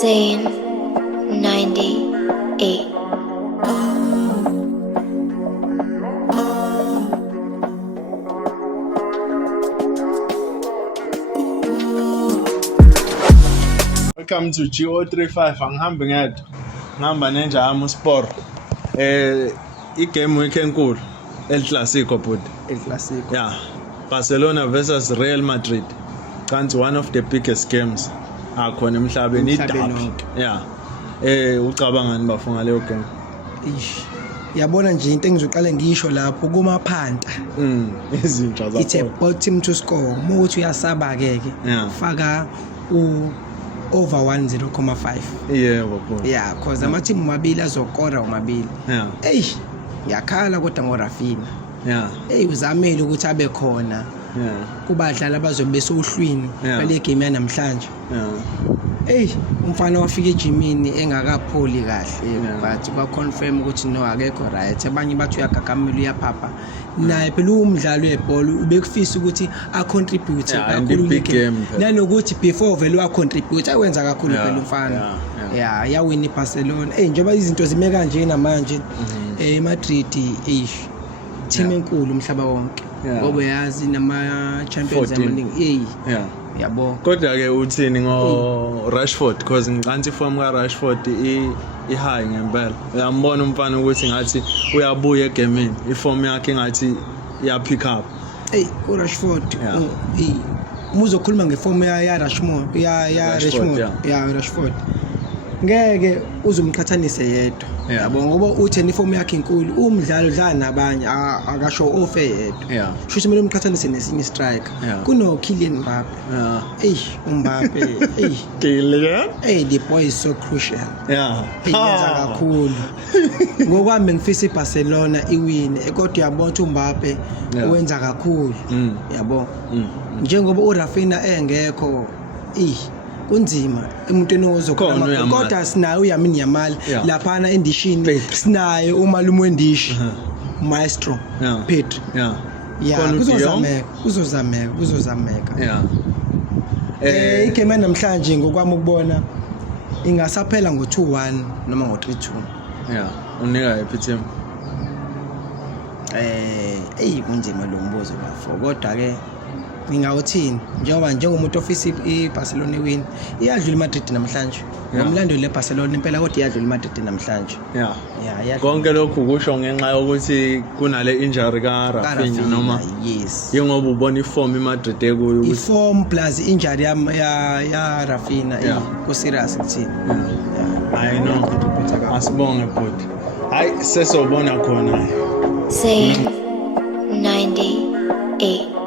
Zane 98. Welcome to GO35. Angihambi ngedwa. Ngihamba nenja yami uSport. Igame week enkulu El Clasico but El Clasico. yeah, Barcelona versus Real Madrid. Kanti one of the biggest games akhona emhlabeni idabi. Yeah. Ucabanga ngani bafunga leyo game? Ish. Yabona nje into engizoqala ngisho lapho kumaphanta. Izinto zakho. It's a both team to score. Muthi uyasaba ke. Yeah. Faka over 10.5. Yebo. Yeah, cause ama-team mabili azokora umabili. Yeah. Yakhala kodwa ngoRafinha. Yeah. Uzamele ukuthi abe khona. Yeah. Kubadlali abazobe besohlwini bale game yanamhlanje. Yeah. Umfana wafika ejimini engakapholi kahle but ba confirm ukuthi no akekho right. Abanye bathi uyagagamela uyaphapha. Naye phela umdlalo webhola ubekufisa ukuthi a contribute kakhulu game. Nanokuthi before vele wa contribute ayenza kakhulu phela umfana. Yeah, yawina iBarcelona. Njengoba izinto zime kanje namanje Madrid team enkulu umhlaba wonke. Ngoba yazi nama champions amaningi. Yabo. Kodwa ke uthini ngo Rashford because ngicanti form ka Rashford I high ngempela. Uyambona umfana ukuthi ngathi uyabuya egameni. Iform yakhe ngathi iya pick up. uRashford umuzokhuluma ngeform ya Rashford Rashford. Ngeke uzumqhathanise yedwa. Yabo ngoba uthi iform yakhe inkulu umdlalo udlala nabanye akasho off yedwa. Shuthi kumele umqhathanise nesinye striker. Kuno Kylian Mbappe. Mbappe. Kylian. The boy is so crucial. Yenza kakhulu. Ngokwami ngifisa iBarcelona iwine kodwa yabona uMbappe wenza kakhulu. Yabo. Njengoba uRafinha engekho kunzima emuntweni ozokhona kodwa sinayo uYamini Yamal laphana endishini sinayo umalume wendishi Maestro Pedro kuzozameka igame namhlanje ngokwami ukubona ingasaphela ngo2-1 noma ngo3-2 unika yaphi team kunzima lo mbuzo bafo kodwa ke ngingawuthini njengomuntu ofisa iBarcelona iwin iyadlula iMadrid namhlanje ngomlando leBarcelona impela kodwa iyadlula iMadrid namhlanje konke lokhu kusho ngenxa yokuthi kunale injury ka Rafinha noma yengoba ubona iform iMadrid ekuyo iform plus injury ya Rafinha ku serious kuthini I know asibonge but hayi sesobona khona Zane 98.